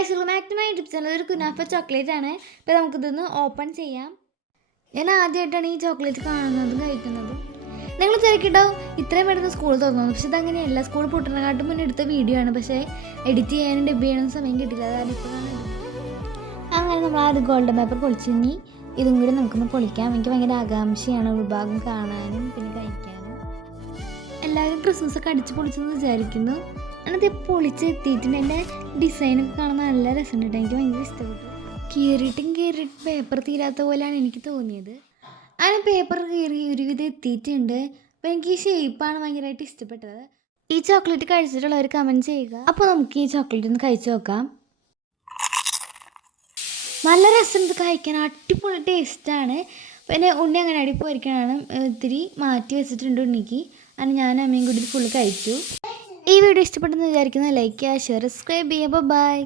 Guys welcome back to my YouTube channel. ഒരു kunafa chocolate ആണ്. ഇപ്പോൾ നമുക്കിതൊന്ന് ഓപ്പൺ ചെയ്യാം. ഞാൻ ആദ്യമായിട്ടാണ് ഈ ചോക്ലേറ്റ് കാണുന്നതും കഴിക്കുന്നതും. നിങ്ങൾ തിരക്കിട്ടോ ഇത്രയും പെട്ടെന്ന് സ്കൂൾ തുറന്നു, പക്ഷെ ഇതങ്ങനെയല്ല. സ്കൂൾ പൊട്ടുന്നതിനെക്കാട്ടും മുന്നേ എടുത്ത വീഡിയോ ആണ്, പക്ഷേ എഡിറ്റ് ചെയ്യാനും ഡബ് ചെയ്യാനും സമയം കിട്ടില്ല. അതാണ് ഇപ്പോൾ അങ്ങനെ നമ്മൾ ആദ്യം ഗോൾഡൻ പേപ്പർ പൊളിച്ചിനി ഇതും കൂടി നമുക്കൊന്ന് പൊളിക്കാം. എനിക്ക് ഭയങ്കര ആകാംക്ഷയാണ് ഉൾഭാഗം കാണാനും പിന്നെ കഴിക്കാനും. എല്ലാവരും ക്രിസ്മസ് ഒക്കെ അടിച്ച് പൊളിച്ചെന്ന് വിചാരിക്കുന്നു. ഞാനത് പൊളിച്ചെത്തിയിട്ടുണ്ട്. എൻ്റെ ഡിസൈനൊക്കെ കാണാൻ നല്ല രസമുണ്ട്. എനിക്ക് ഭയങ്കര ഇഷ്ടപ്പെട്ടു. കീറിയിട്ടും പേപ്പർ തീരാത്ത പോലെയാണ് എനിക്ക് തോന്നിയത്. അങ്ങനെ പേപ്പർ കീറി ഒരുവിധം എത്തിയിട്ടുണ്ട്. അപ്പോൾ എനിക്ക് ഈ ഷേപ്പാണ് ഭയങ്കരമായിട്ട് ഇഷ്ടപ്പെട്ടത്. ഈ ചോക്ലേറ്റ് കഴിച്ചിട്ടുള്ളവർ കമൻറ്റ് ചെയ്യുക. അപ്പോൾ നമുക്ക് ഈ ചോക്ലേറ്റ് ഒന്ന് കഴിച്ച് നോക്കാം. നല്ല രസമുണ്ട് കഴിക്കാൻ, അടിപൊളി ടേസ്റ്റാണ്. പിന്നെ ഉണ്ണി അങ്ങനെ അടിപൊളിക്കാനാണ് ഇത്തിരി മാറ്റി വെച്ചിട്ടുണ്ട് ഉണ്ണിക്ക്. അങ്ങനെ ഞാനും അമ്മയും കൂടി ഫുള്ള് കഴിച്ചു. ഈ വീഡിയോ ഇഷ്ടപ്പെട്ടെന്ന് വിചാരിക്കുന്ന ലൈക്ക് ചെയ്യുക, ഷെയർ, സബ്സ്ക്രൈബ് ചെയ്യുക. ബൈ.